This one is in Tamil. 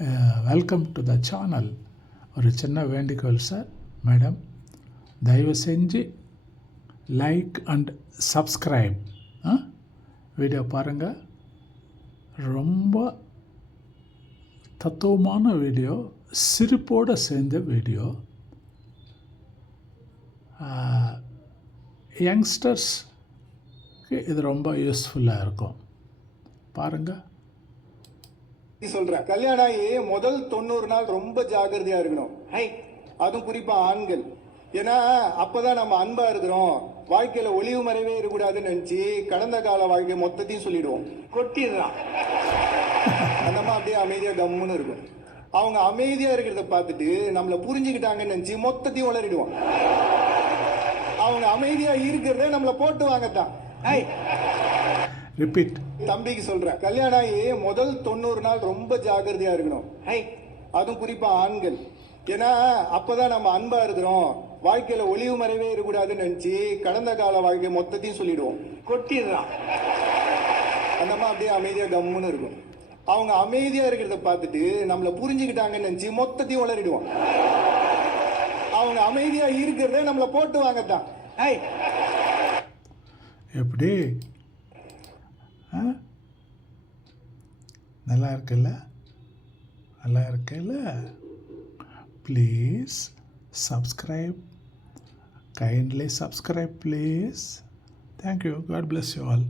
Welcome to the channel. ஒரு சின்ன வேண்டுகோள் சார், மேடம், தயவு செஞ்சு லைக் அண்ட் சப்ஸ்கிரைப். வீடியோ பாருங்கள். ரொம்ப தத்துவமான வீடியோ, சிரிப்போடு சேர்ந்த வீடியோ. யங்ஸ்டர்ஸ்க்கு இது ரொம்ப யூஸ்ஃபுல்லாக இருக்கும். பாருங்கள். சொல்றேன், கல்யாணம் ஆகி முதல் 90 நாள் ரொம்ப ஜாகிரதையா இருக்கணும். அதுவும் குறிப்பா ஆண்கள். ஏன்னா அப்பதான் நம்ம அன்பா இருக்கிறோம், வாழ்க்கையில ஒளிவு மறைவே இருக்கக்கூடாதுன்னு நினைச்சு கடந்த கால வாழ்க்கை மொத்தத்தையும் சொல்லிடுவோம், கொட்டிடுறான். அந்தமா அப்படியே அமைதியா கம்முன்னு இருக்கும். அவங்க அமைதியா இருக்கிறத பார்த்துட்டு நம்மள புரிஞ்சுக்கிட்டாங்கன்னு நினைச்சு மொத்தத்தையும் உளறிடுவோம். அவங்க அமைதியா இருக்கிறத நம்மள போட்டு வாங்கத்தான். ரிப்பீட். தம்பிக்கு சொல்றேன், கல்யாணம் ஆகி முதல் 90 நாள் ரொம்ப ஜாகிரதையா இருக்கணும். அதுவும் குறிப்பா ஆண்கள். ஏன்னா அப்பதான் நம்ம அன்பா இருக்கிறோம், வாழ்க்கையில ஒளிவு மறைவே இருக்கக்கூடாதுன்னு நினைச்சு கடந்த கால வாழ்க்கை மொத்தத்தையும் சொல்லிடுவோம், கொட்டிடுறான். அந்தமா அப்படியே அமைதியா கம்முன்னு இருக்கும். அவங்க அமைதியா இருக்கிறத பார்த்துட்டு நம்மள புரிஞ்சுக்கிட்டாங்கன்னு நினைச்சு மொத்தத்தையும் உளறிடுவோம். அவங்க அமைதியா இருக்கிறத நம்மள போட்டு வாங்கத்தான். எப்படி நல்லா இருக்குல்ல? நல்லா இருக்குல்ல? Please subscribe. Kindly subscribe, please. Thank you. God bless you all.